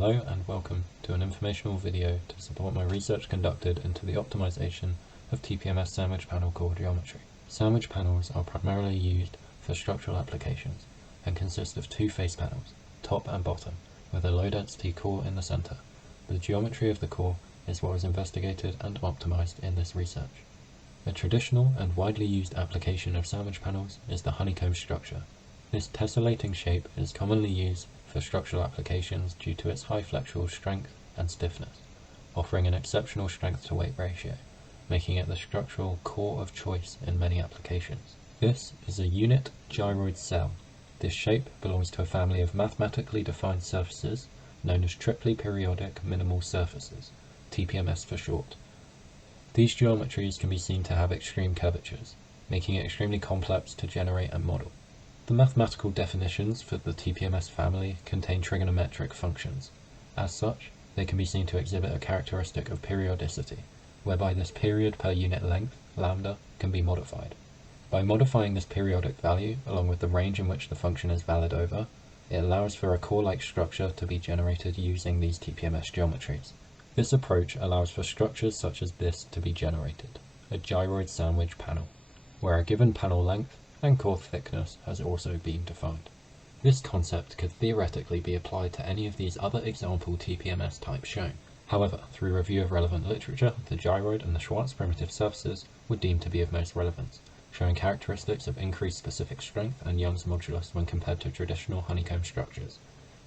Hello and welcome to an informational video to support my research conducted into the optimization of TPMS sandwich panel core geometry. Sandwich panels are primarily used for structural applications and consist of two face panels, top and bottom, with a low density core in the center. The geometry of the core is what is investigated and optimized in this research. A traditional and widely used application of sandwich panels is the honeycomb structure. This tessellating shape is commonly used for structural applications due to its high flexural strength and stiffness, offering an exceptional strength to weight ratio, making it the structural core of choice in many applications. This is a unit gyroid cell. This shape belongs to a family of mathematically defined surfaces known as triply periodic minimal surfaces, TPMS for short. These geometries can be seen to have extreme curvatures, making it extremely complex to generate and model. The mathematical definitions for the TPMS family contain trigonometric functions. As such, they can be seen to exhibit a characteristic of periodicity, whereby this period per unit length, lambda, can be modified. By modifying this periodic value, along with the range in which the function is valid over, it allows for a core-like structure to be generated using these TPMS geometries. This approach allows for structures such as this to be generated, a gyroid sandwich panel, where a given panel length and core thickness has also been defined. This concept could theoretically be applied to any of these other example TPMS types shown. However, through review of relevant literature, the gyroid and the Schwarz primitive surfaces were deemed to be of most relevance, showing characteristics of increased specific strength and Young's modulus when compared to traditional honeycomb structures.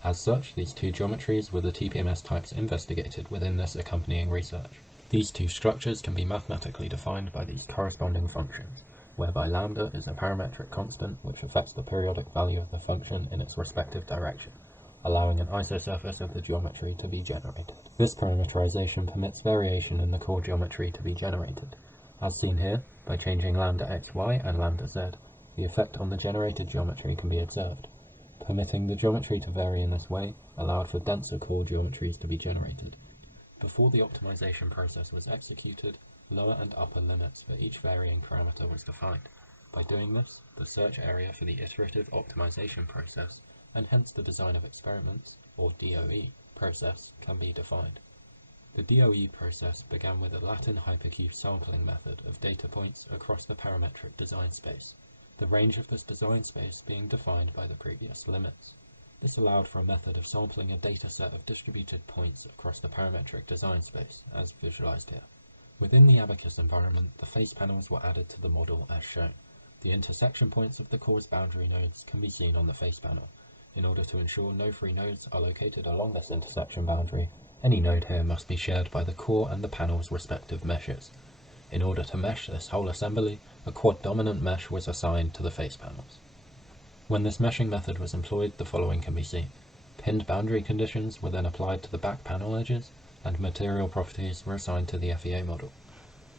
As such, these two geometries were the TPMS types investigated within this accompanying research. These two structures can be mathematically defined by these corresponding functions, whereby lambda is a parametric constant which affects the periodic value of the function in its respective direction, allowing an isosurface of the geometry to be generated. This parameterization permits variation in the core geometry to be generated. As seen here, by changing lambda xy and lambda z, the effect on the generated geometry can be observed. Permitting the geometry to vary in this way allowed for denser core geometries to be generated. Before the optimization process was executed, lower and upper limits for each varying parameter was defined. By doing this, the search area for the iterative optimization process, and hence the design of experiments, or DOE, process can be defined. The DOE process began with a Latin hypercube sampling method of data points across the parametric design space, the range of this design space being defined by the previous limits. This allowed for a method of sampling a data set of distributed points across the parametric design space, as visualized here. Within the abacus environment, the face panels were added to the model as shown. The intersection points of the core's boundary nodes can be seen on the face panel. In order to ensure no free nodes are located along this intersection boundary, any node here must be shared by the core and the panel's respective meshes. In order to mesh this whole assembly, a quad-dominant mesh was assigned to the face panels. When this meshing method was employed, the following can be seen. Pinned boundary conditions were then applied to the back panel edges, and material properties were assigned to the FEA model.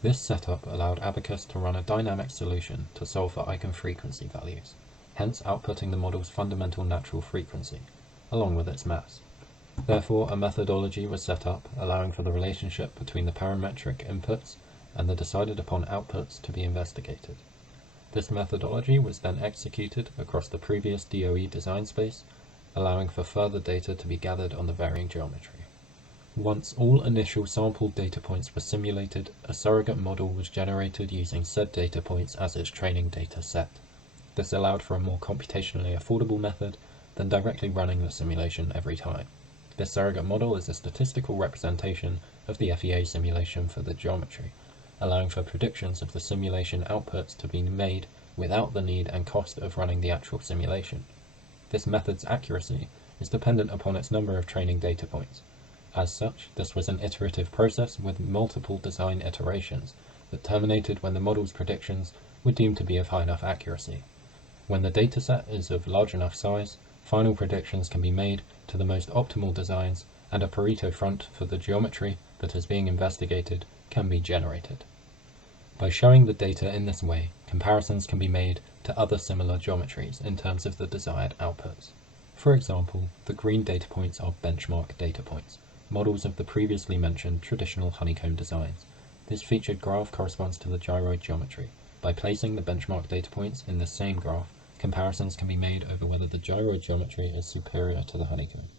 This setup allowed Abacus to run a dynamic solution to solve for eigenfrequency values, hence outputting the model's fundamental natural frequency, along with its mass. Therefore, a methodology was set up allowing for the relationship between the parametric inputs and the decided upon outputs to be investigated. This methodology was then executed across the previous DOE design space, allowing for further data to be gathered on the varying geometry. Once all initial sampled data points were simulated, a surrogate model was generated using said data points as its training data set. This allowed for a more computationally affordable method than directly running the simulation every time. This surrogate model is a statistical representation of the FEA simulation for the geometry, allowing for predictions of the simulation outputs to be made without the need and cost of running the actual simulation. This method's accuracy is dependent upon its number of training data points. As such, this was an iterative process with multiple design iterations that terminated when the model's predictions were deemed to be of high enough accuracy. When the dataset is of large enough size, final predictions can be made to the most optimal designs, and a Pareto front for the geometry that is being investigated can be generated. By showing the data in this way, comparisons can be made to other similar geometries in terms of the desired outputs. For example, the green data points are benchmark data points, models of the previously mentioned traditional honeycomb designs. This featured graph corresponds to the gyroid geometry. By placing the benchmark data points in the same graph, comparisons can be made over whether the gyroid geometry is superior to the honeycomb.